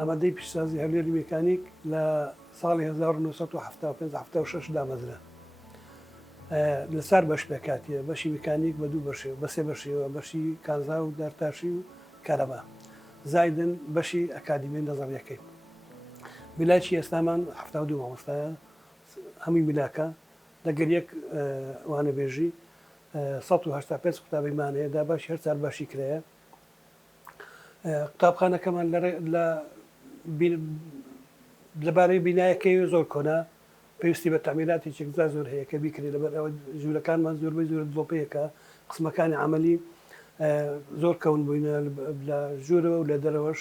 ئامادەی پیشسازی هەولێری میکانیک لە ساڵی 1976 دامەزرا. لەسەر بەش پێکاتیە بەشی میکانیک بە دوو بەشێ بە سێ بەشێوە بەشی کانزا و دەرتاشی و کارەبا زایدن بەشی ئەکادیمی نەزەریەکەی. میلاکی ئێستامان 72 مامۆستایە هەمووی میلاکە دەگەر یەک وانە بێژی 185 قوتابیمان هەیە دا باش هەر چار باشی کرایە. قوتابخانەکەمان لەبارەی بینایەکەی زۆر کۆنا پێویستی بە تامیراتی چێکزا زۆر هەیە کە بیکرێت لەبەر ئەوە ژوورەکانمان زۆربەی زۆر دڵۆپەیەکە قسمەکانی عملی زۆر کەون بووینە لە ژوورەوە و لە دەرەوەش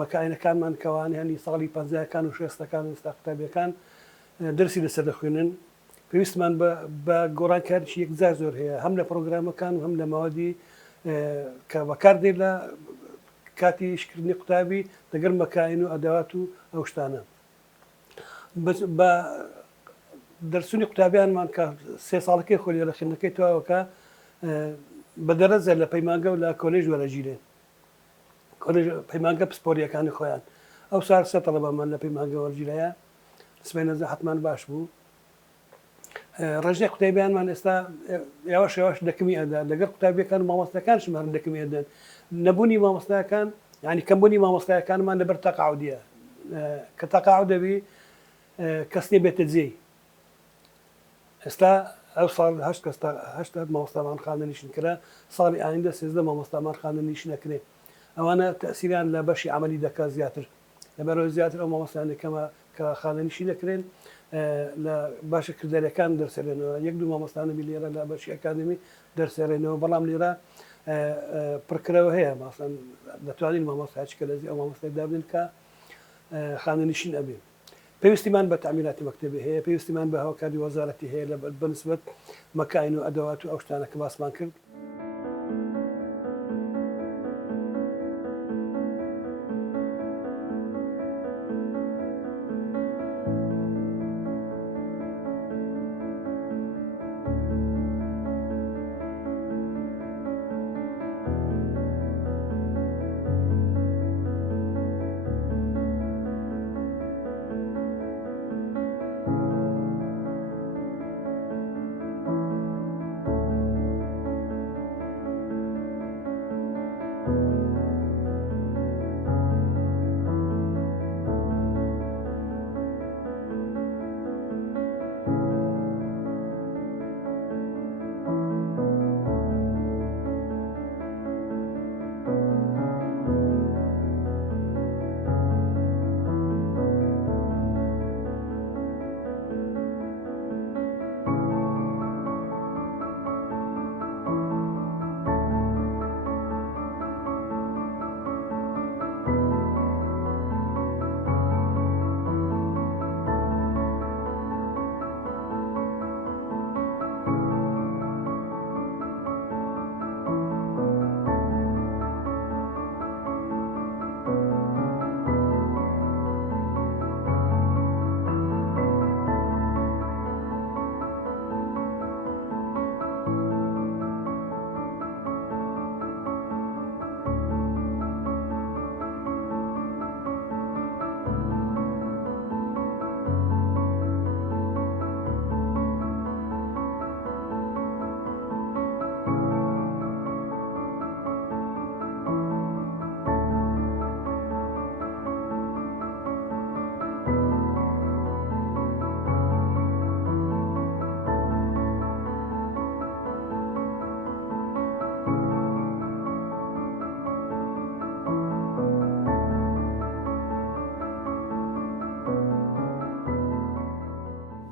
مەکانەکانمان کەوانیانی ساڵی 50ەکان و 60ەکان ئێستا قوتابیەکان دەرسی لەسەر دەخوێنن. پێویستمان بە گۆڕانکاریی یەکجار زۆر هەیە هەم لە پرۆگرامەکان و هەم لە ماوەدی کە بەکاردێت لە کاتی شکردنی قوتابی دەگەر مەکاین و ئەداوات و ئەو شتانە. بە دەرسونی قوتابیانمان کە سێ ساڵەکەی خۆ لێرە خوێندنەکەی تەواوەکە بە دەرەجە لە پەیمانگە و لە کۆلێژ وەرەگیرێن پەیمانگە پسپۆریەکانی خۆیان ئەو سار سێ تەڵەبەمان لە پەیمانگە وەرگیرەیە سبەینەزە حتمان باش بوو. ڕێژەی قوتابیانمان ئێستا یاوەش یاوەش دەکەمی ئەدا لەگەر قوتابیەکان و مامۆستاکان شمار دەکەمی ئەدەن نەبوونی مامۆستایەکان یعنی کەمبوونی مامۆستایەکانمان لەبەر تەقاعودیە کە تەقاعود دەبی کەس نێ بێتە جێی. ئێستا ئەو ساڵ هەشت مامۆستامان خانەنیشتن کرا ساڵی ئایندە 13 مامۆستامان خانەنیشت نەکرێ ئەوانە تەسیریان لە بەشی عملی دەکات زیاتر لەبەرەوە زیاتر ئەو مامۆستایانەکەمە کە خانەنیشی دەکرێن لە باشە کرداریەکان دەرسێنەوە یەک دوو مامۆستانەمی لێرە لە بەشی ئەکادمی دەرسێنەوە بەڵام لێرە پڕکرەوە هەیە ماسن دەتوانین مامۆستاچکە لەزی ئەو مامۆستای دابن کە خانەنیشین ئەبێ. پێویستیمان بە تامیراتی مەکتەبی هەیە پێویستیمان بە هاوکاری وەزارەتی هەیە لە بەنسبەت مەکاین و ئەدەوات و ئەو شتانە کە باسمان کرد.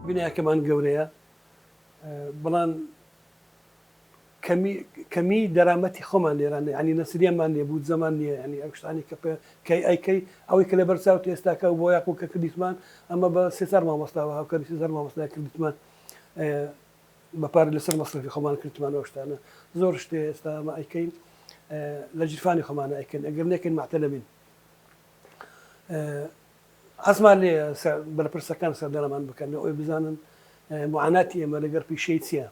بینایەکەمان گەورەیە بەڵام کەمی دەرامەتی خۆمان لێرانە ینی نەسریەمان لێ بوو زەمان نییە ینی ئەو شتانی کەی ئەیکەی ئەوەی کە لە بەرچاو ئێستاکە و بۆ یاق و کە کردیتمان ئەمە بە 300 مامۆستاوە هاوکاری 300 مامۆستای کردیتمان بەپارە لەسەر مەسرفی خۆمان کردمان ئەو شتانە زۆر شتێ ئێستا ئەمە ئەیکەین لە جیرفانی خۆمانە ئەیکەن ئەگەر نەکەین معتەلەبین. حەزمان لێ بەرپرسەکان سەردەنەمان بکەن ئەوەی بزانن معاناتی ئێمە لەگەر پیشەی چییە.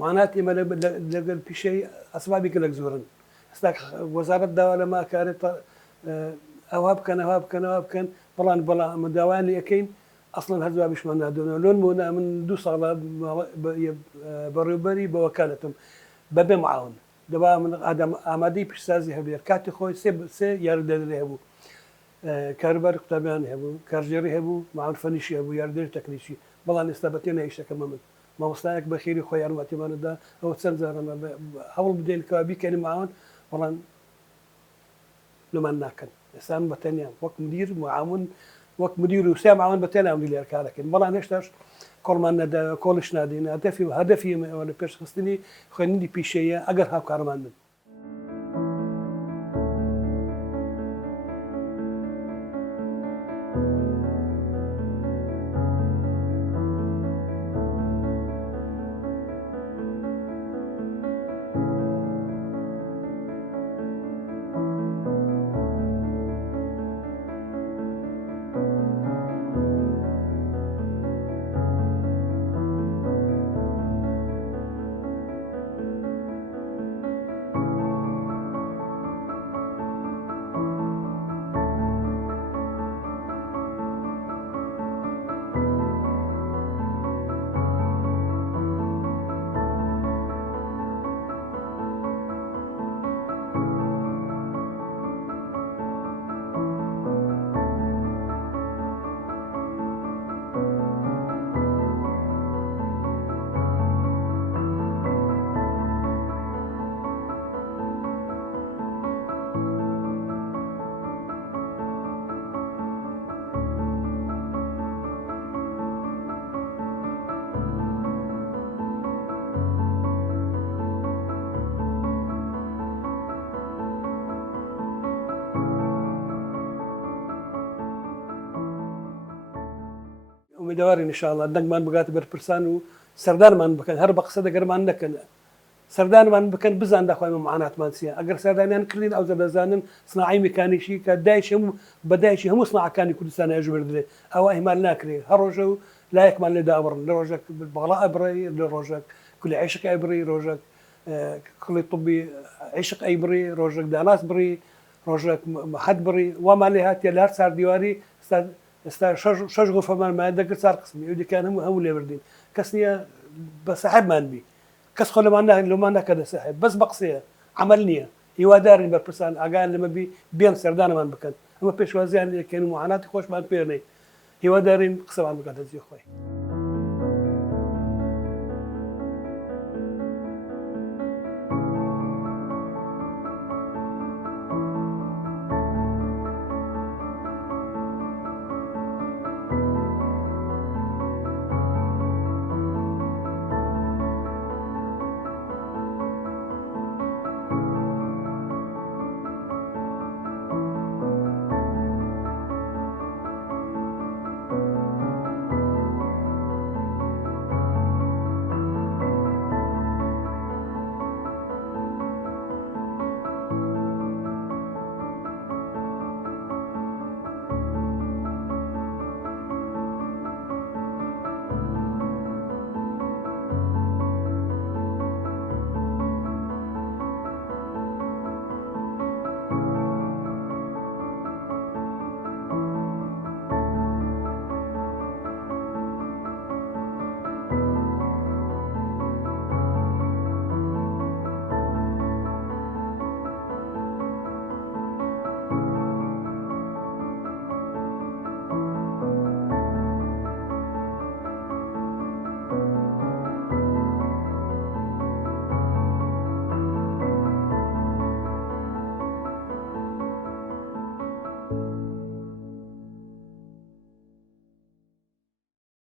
معاناتی ئێمە لەگەر پیشەی ئەسبابی گەلێک زۆرن. ئێستا وەزارەت داوا لەما کارێت ئەوها بکەن بەڵام منداوایان لەکەین ئەسڵەن هەردووا بیشمان نادۆنەوە لۆن من 2 ساڵە بەڕێوەبەری بە وەکالەتم بەبێ معاون دەبا من ئامادەی پیشسازی هەبێت کاتی خۆی سێ یاریدەری هەبوو کاربار قوتابیان هەبوو کارژێری هەبوو معاون فەنیشی هەبوو یاریدەری تەکنیکی بەڵام ئێستا بەتێنە هیچەکەمە من مامۆستایەک بە خێری خۆی یارمەتیمانەدا ئەوە چەند جارانە هەوڵ بدەین کەوا بیکەنی معاون بەڵام لەمان ناکەن ئێستا بەتەنیان وەک مدیر معاون وەک مدیر و سێ معاون بەتێناوم لێر کارەکەن بەڵام هێشتاش کۆڵمان نەداوە کۆڵش نادەین هەدەفی ئەوە لە پێشخستنی خوێندنی پیشەیە ئەگەر هاوکارمان بن. ئومیدوارین ئینشاءڵڵا دەنگمان بگاتە بەرپرسان و سەردانمان بکەن هەر بە قسە دەگەرمان نەکەن سەردانمان بکەن بزان داخوای معاناتمان چییە ئەگەر سەردانیان کردین ئەو دەزانن سناعی میکانیکی کە دایش هەموو بەدایشی هەموو سناعەکانی کوردستان ئەژبردرێت ئەوە ئیهمال ناکرێت هەر ڕۆژە و لایەکمان لێ دابڕن لە ڕۆژێک بەڵا ئەبڕی لە ڕۆژێک کولی عیشق ئەبڕی ڕۆژێک کوڵی طبی عیشق ئەیبڕی ڕۆژێک داناس بڕی ڕۆژێک حەد بڕی وامان لێ هاتیە لە هەر چار دیواری ئێستا 6 غرفەمانمایە دەگرت 4 قسمی ئەو دیکان هەموو لێ بردین کەس نییە بە سەحێبمان بی کەس خۆ لەمان نەکەدە سەحێب بەس بە قسەیە عەمەل نییە هیوادارین بەرپرسان ئاگایان لەمە بی بێن سەردانەمان بکەن ئەمە پێشوازیان لێکەین و معاناتی خۆشمان پێنەی هیوادارین قسەمان بکاتە جێ خۆی.